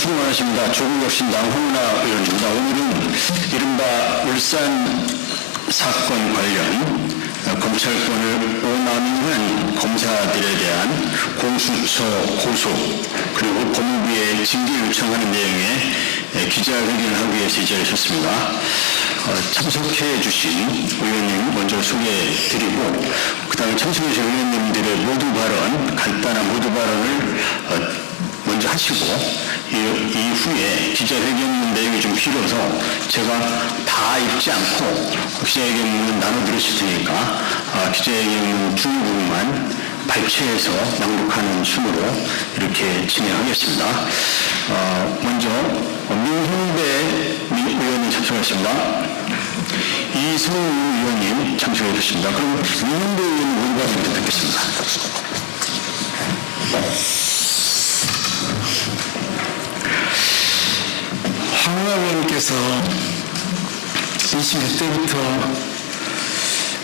수고 많으십니다. 조국혁신당 홍문화 의원입니다. 오늘은 이른바 울산 사건 관련 검찰권을 오남용한 검사들에 대한 공수처 고소 그리고 법무부에 징계 요청하는 내용의 기자회견을 하기 위해서 이 자리에 섰습니다. 참석해 주신 의원님 먼저 소개해드리고 그 다음에 참석해 주신 의원님들의 모두 발언, 간단한 모두 발언을 먼저 하시고 이후에 기자회견 내용이 좀 필요해서 제가 다 읽지 않고 기자회견은 나눠 드렸을 테니까 기자회견 중요 부분만 발췌해서 낭독하는 순으로 이렇게 진행하겠습니다. 먼저 민형배 의원님 참석하셨습니다. 이승우 의원님 참석해 주십니다. 그럼 민형배 의원님 의견 먼저 듣겠습니다. 황운하 의원께서 20대 때부터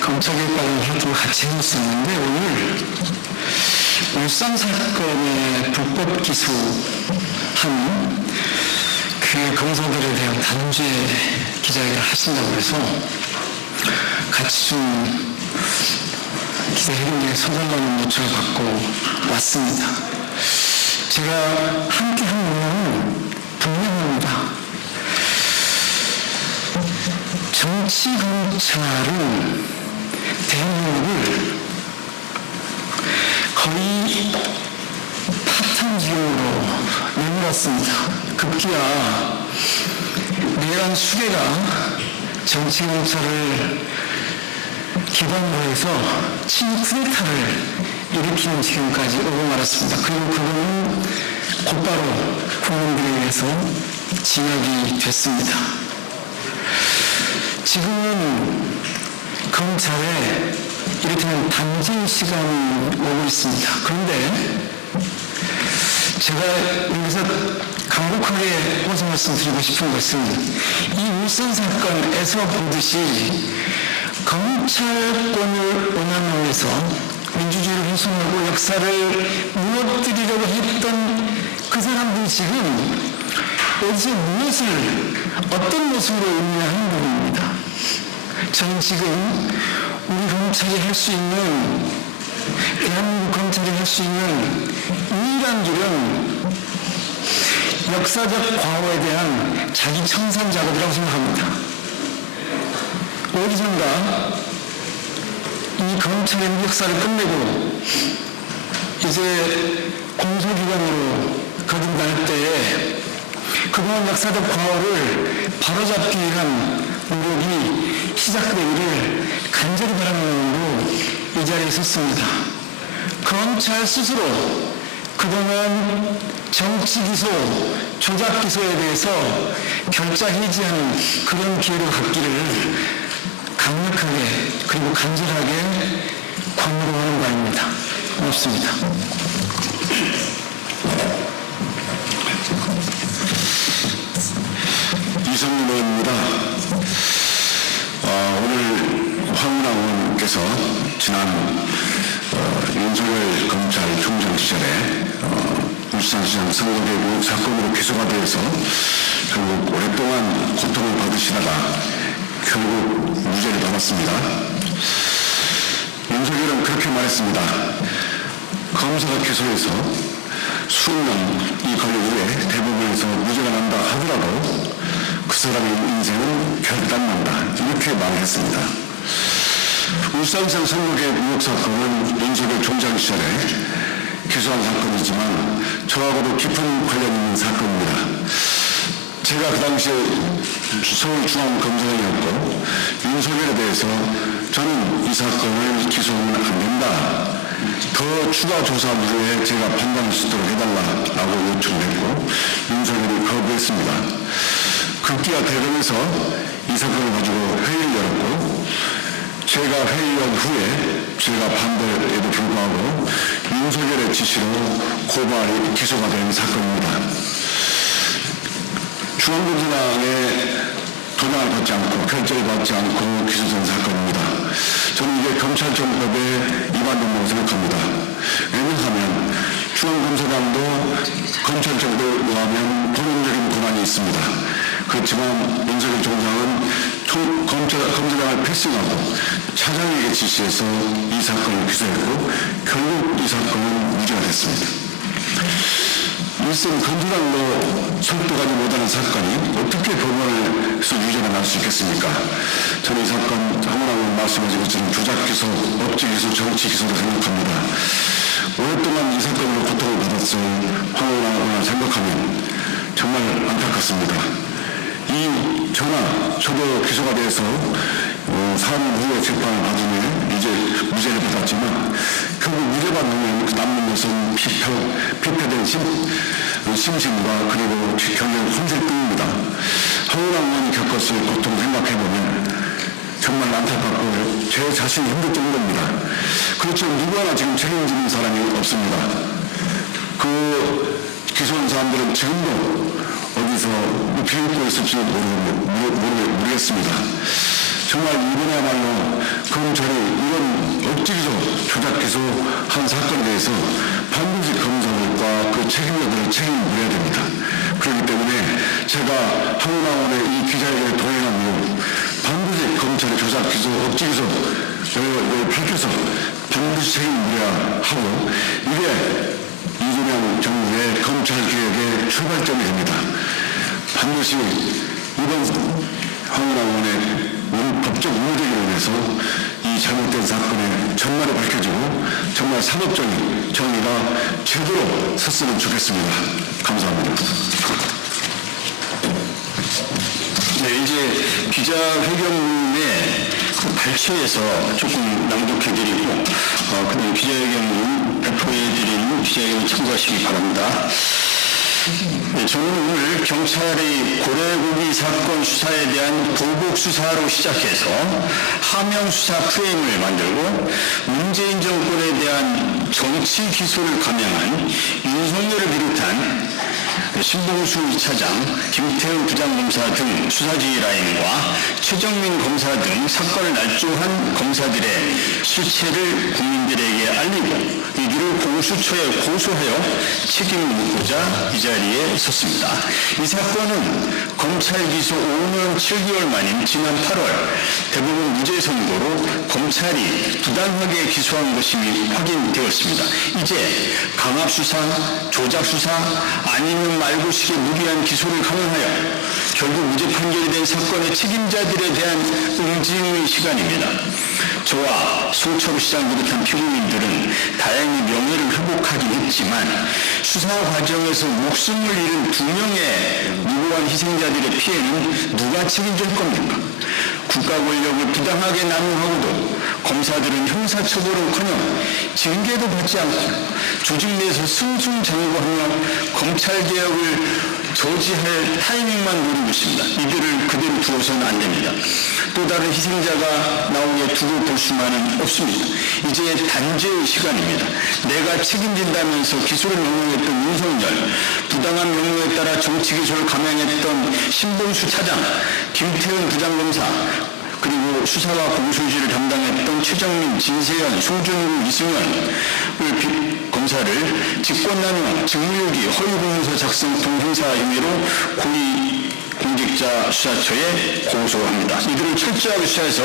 검찰개혁을 활동을 같이 해왔었는데 오늘 울산 사건에 불법 기소한 그 검사들에 대한 단죄 기자회견을 하신다고 해서 같이 좀 기자회견에 서달라는 요청을 받고 왔습니다. 제가 함께 한 이유는 분명합니다. 정치검찰은 대한민국을 거의 파탄지옥으로 내몰았습니다. 급기야 내란 수괴가 정치검찰을 기반으로 해서 친쿠데타를 일으키는 지경까지 오고 말았습니다. 그리고 그거는 곧바로 국민들에 의해서 진압이 됐습니다. 지금은 검찰에 이를테면 단전 시간이 오고 있습니다. 그런데 제가 여기서 강력하게 호소 말씀드리고 싶은 것은 이 울산 사건에서 보듯이 검찰권을 원하면서 민주주의를 훼손하고 역사를 무너뜨리려고 했던 그 사람들이 지금 어디서 어떤 모습으로 의미하는 부분입니다. 저는 지금 우리 검찰이 할 수 있는, 대한민국 검찰이 할 수 있는 유일한 길은 역사적 과거에 대한 자기 청산 작업이라고 생각합니다. 어디선가 이 검찰의 역사를 끝내고 이제 공소기관으로 거듭날 때에 그동안 역사적 과오를 바로잡기 위한 노력이 시작되기를 간절히 바라는 마음으로 이 자리에 섰습니다. 검찰 스스로 그동안 정치기소, 조작기소에 대해서 결자 해지하는 그런 기회를 갖기를 강력하게 그리고 간절하게 권고하는 바입니다. 고맙습니다. 이성윤 의원입니다. 오늘 황운하 의원께서 지난 윤석열 검찰총장 시절에 울산시장 선거개입 의혹 사건으로 기소가 되어서 결국 오랫동안 고통을 받으시다가 결국 무죄를 받았습니다. 윤석열은 그렇게 말했습니다. 검사가 기소해서 수년이 걸린 후에 대법원에서 무죄가 난다 하더라도 그 사람의 인생은 결단난다 이렇게 말했습니다. 울산시장 선거개입 의혹 사건은 윤석열 총장 시절에 기소한 사건이지만 저하고도 깊은 관련 있는 사건입니다. 제가 그 당시에 서울중앙검사장이었고 윤석열에 대해서 저는 이 사건을 기소하면 안 된다. 더 추가 조사 이후에 제가 판단할 수 있도록 해달라고 요청을 했고 윤석열이 거부했습니다. 급기야 대검에서 이 사건을 가지고 회의를 열었고 제가 회의한 후에 제가 반대에도 불구하고 윤석열의 지시로 고발이 기소가 된 사건입니다. 중앙검사장의 도장을 받지 않고 결재를 받지 않고 기소된 사건입니다. 저는 이게 검찰청법에 위반된다고 생각합니다. 왜냐하면 중앙검사장도 검찰청법에 의하면 도덕적인 권한이 있습니다. 그렇지만 윤석열 총장은 검사장을 패싱하고 차장에게 지시해서 이 사건을 기소했고 결국 이 사건은 무죄가 됐습니다. 일선 검사장도 설득하지 못하는 사건이 어떻게 법원에서 유죄가 날 수 있겠습니까? 저는 이 사건 황운하 말씀하신 것처럼 조작 기소, 업체 기소, 정치 기소로 생각합니다. 오랫동안 이 사건으로 고통을 받았을 황운하 생각하면 정말 안타깝습니다. 이 저도 기소가 돼서 4년 후에 재판을 받으며 이제 무죄를 받았지만 결국 무죄받으면 남는 것은 피폐된 심신과 그리고 경영 혼실뿐입니다. 황운하 의원이 겪었을 고통을 생각해보면 정말 안타깝고 제 자신이 힘들 정도입니다. 그렇지만 누구 하나 지금 책임지는 사람이 없습니다. 그 기소한 사람들은 지금도 어디서 비웃고 있을지 모르겠습니다. 정말 이번에야말로 검찰이 이런 억지기소, 조작기소한 사건에 대해서 반드시 검사들과 그 책임자들의 책임을 물어야 됩니다. 그렇기 때문에 제가 황운하 의원의 이 기자회견에 동행한 이후 반드시 검찰의 조작기소, 억지기소를 밝혀서 반드시 책임을 물어야 하고 이게 이재명 정부의 검찰개혁의 출발점이 됩니다. 반드시 이번 황운하 의원의 법적 문제를 위해서 이 잘못된 사건의 전말이 밝혀지고 정말 사법적인 정의가 제대로 섰으면 좋겠습니다. 감사합니다. 네, 이제 기자회견문에 발췌해서 조금 낭독해드리고 그다음 기자회견문 발표해드리는 기자회견 참고하시기 바랍니다. 네, 저는 오늘 경찰의 고래고기 사건 수사에 대한 보복 수사로 시작해서 하명 수사 프레임을 만들고 문재인 정권에 대한 정치 기소를 감행한 윤석열을 비롯한 신봉수 2차장, 김태훈 부장검사 등 수사지휘 라인과 최정민 검사 등 사건을 날조한 검사들의 실체를 국민들에게 알리고 이들을 공수처에 고소하여 책임을 묻고자 이 자리에 섰습니다. 이 사건은 검찰 기소 5년 7개월 만인 지난 8월 대법원 무죄 선고로 검찰이 부당하게 기소한 것이 확인되었습니다. 이제 강압수사, 조작수사 아니면 말고식의 무리한 기소를 감행하여 결국 무죄 판결이 된 사건의 책임자들에 대한 응징의 시간입니다. 저와 송철우 시장 비롯한 피고인들은 다행히 명예를 회복하긴 했지만 수사 과정에서 목숨을 잃은 2명의 무고한 희생자들의 피해는 누가 책임질 겁니까? 국가 권력을 부당하게 남용하고도 검사들은 형사처벌은커녕 징계도 받지 않고 조직 내에서 승승장구하며 검찰개혁을 저지할 타이밍만 노리고 있습니다. 이들을 그대로 두어서는 안 됩니다. 또 다른 희생자가 나오게 두고 볼 수만은 없습니다. 이제 단죄의 시간입니다. 내가 책임진다면서 기소를 명령했던 윤석열, 부당한 명령에 따라 정치기소를 감행했던 신봉수 차장, 김태훈 부장검사, 그리고 수사와 공소시를 담당했던 최정민, 진세현, 송준우, 이승현 검사를 직권남용, 직무유기, 허위공문서 작성 등 형사 혐의로 고위공직자 수사처에 고소합니다. 이들을 철저하게 수사해서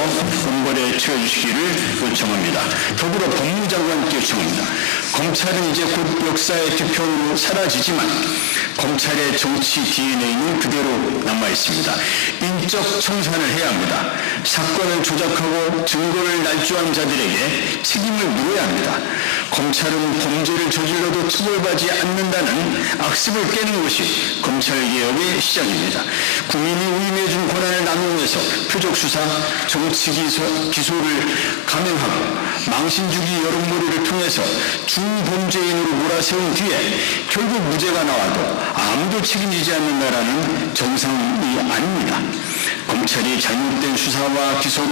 엄벌에 처해주시기를 요청합니다. 더불어 법무장관께 요청합니다. 검찰은 이제 곧 역사의 뒤편으로 사라지지만 검찰의 정치 DNA는 그대로 남아있습니다. 인적 청산을 해야 합니다. 사건을 조작하고 증거를 날조한 자들에게 책임을 물어야 합니다. 검찰은 범죄를 저질러도 처벌받지 않는다는 악습을 깨는 것이 검찰개혁의 시작입니다. 국민이 위임해준 권한을 남용해서 표적수사, 정치기소를 감행하고 망신주기 여론몰이를 통해서 중범죄인으로 몰아세운 뒤에 결국 무죄가 나와도 아무도 책임지지 않는다라는 정상이 아닙니다. 검찰이 잘못된 수사와 기소로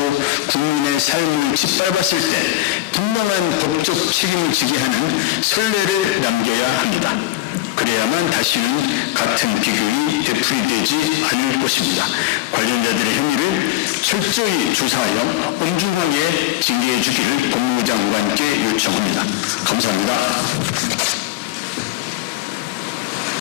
국민의 삶을 짓밟았을 때 분명한 법적 책임을 지게 하는 선례를 남겨야 합니다. 그래야만 다시는 같은 비극이 되풀이되지 않을 것입니다. 관련자들의 혐의를 철저히 조사하여 엄중하게 징계해 주기를 법무부 장관께 요청합니다. 감사합니다.